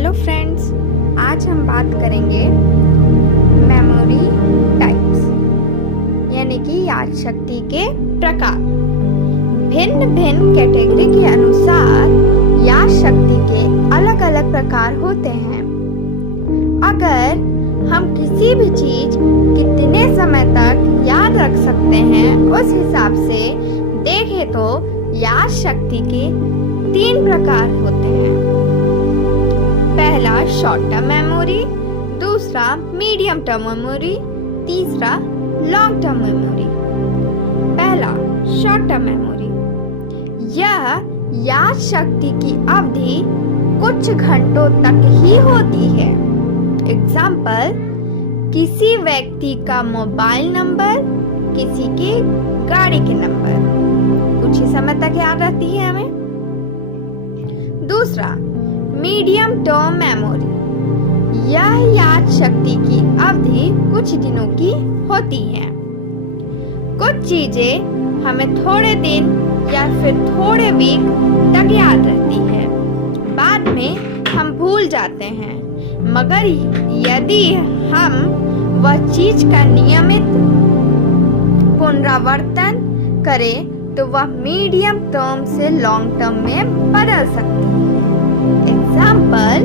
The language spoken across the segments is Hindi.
हेलो फ्रेंड्स, आज हम बात करेंगे मेमोरी टाइप्स यानी कि याद शक्ति के प्रकार। भिन्न भिन्न कैटेगरी के अनुसार याद शक्ति के अलग अलग प्रकार होते हैं। अगर हम किसी भी चीज कितने समय तक याद रख सकते हैं उस हिसाब से देखें तो याद शक्ति के 3 प्रकार होते हैं। पहला शॉर्ट टर्म मेमोरी, दूसरा मीडियम टर्म मेमोरी, तीसरा लॉन्ग टर्म मेमोरी। पहला शॉर्ट टर्म मेमोरी, यह याद शक्ति की अवधि कुछ घंटों तक ही होती है। एग्जाम्पल, किसी व्यक्ति का मोबाइल नंबर, किसी के गाड़ी के नंबर कुछ ही समय तक याद रहती है हमें। दूसरा मीडियम टर्म मेमोरी, यह याद शक्ति की अवधि कुछ दिनों की होती है। कुछ चीजें हमें थोड़े दिन या फिर थोड़े वीक तक याद रहती है, बाद में हम भूल जाते हैं। मगर यदि हम वह चीज का नियमित पुनरावर्तन करें तो वह मीडियम टर्म से लॉन्ग टर्म में बदल सकती है। एग्जाम्पल,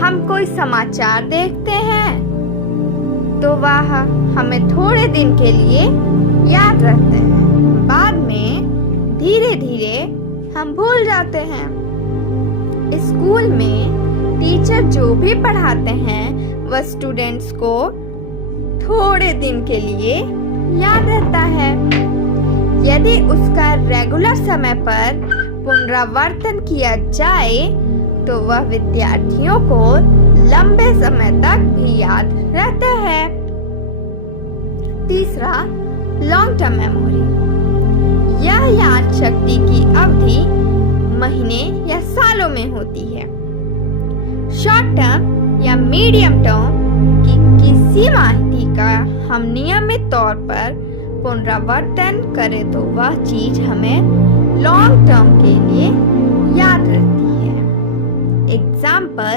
हम कोई समाचार देखते हैं तो वह हमें थोड़े दिन के लिए याद रहते हैं, बाद में धीरे धीरे हम भूल जाते हैं। स्कूल में टीचर जो भी पढ़ाते हैं वह स्टूडेंट्स को थोड़े दिन के लिए याद रहता है। यदि उसका रेगुलर समय पर पुनरावर्तन किया जाए तो वह विद्यार्थियों को लंबे समय तक भी याद रहता है। तीसरा लॉन्ग टर्म मेमोरी, यह याद शक्ति की अवधि महीने या सालों में होती है। शॉर्ट टर्म या मीडियम टर्म की किसी माहिती का हम नियमित तौर पर पुनरावर्तन करें तो वह चीज हमें लॉन्ग टर्म के लिए याद रहती है। एग्जाम्पल,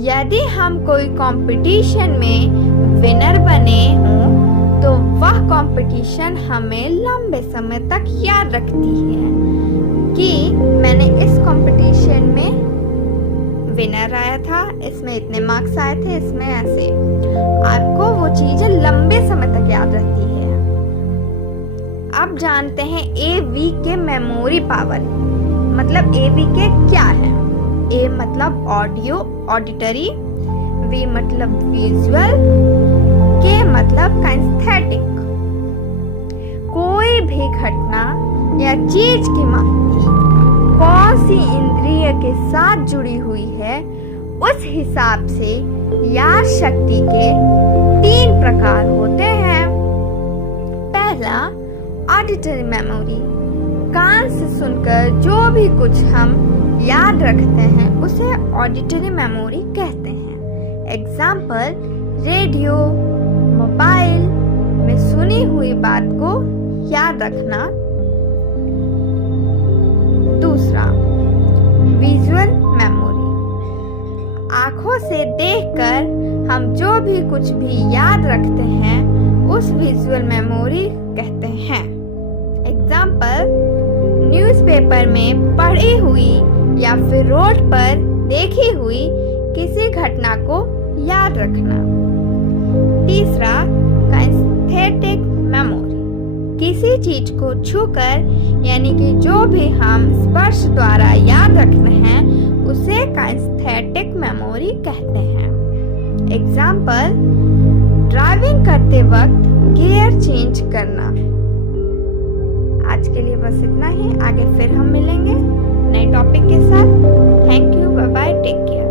यदि हम कोई कंपटीशन में विनर बने हों तो वह कंपटीशन हमें लंबे समय तक याद रखती है कि मैंने इस कंपटीशन में विनर आया था, इसमें इतने मार्क्स आए थे, इसमें ऐसे। आपको वो चीजें लंबे समय तक याद रहती है। अब जानते हैं AV के मेमोरी पावर, मतलब AV के क्या है। A मतलब ऑडियो ऑडिटरी, V मतलब विजुअल, K मतलब काइनेस्थेटिक। कोई भी घटना या चीज की माहिती कौन सी इंद्रिय के साथ जुड़ी हुई है उस हिसाब से याद शक्ति के 3 प्रकार होते हैं। पहला ऑडिटरी मेमोरी, कान से सुनकर जो भी कुछ हम याद रखते हैं उसे ऑडिटरी मेमोरी कहते हैं। एग्जाम्पल, रेडियो, मोबाइल में सुनी हुई बात को याद रखना। दूसरा विजुअल मेमोरी, आंखों से देखकर हम जो भी कुछ भी याद रखते हैं उस विजुअल मेमोरी कहते हैं। एग्जाम्पल, न्यूज़पेपर में पढ़ी हुई या फिर रोड पर देखी हुई किसी घटना को याद रखना। तीसरा काइनेस्थेटिक मेमोरी, किसी चीज को छूकर यानी कि जो भी हम स्पर्श द्वारा याद रखते हैं उसे काइनेस्थेटिक मेमोरी कहते हैं। एग्जाम्पल, ड्राइविंग करते वक्त गियर चेंज करना। आज के लिए बस इतना ही, आगे फिर हम मिलेंगे नए टॉपिक के साथ। Thank you, bye bye, take care.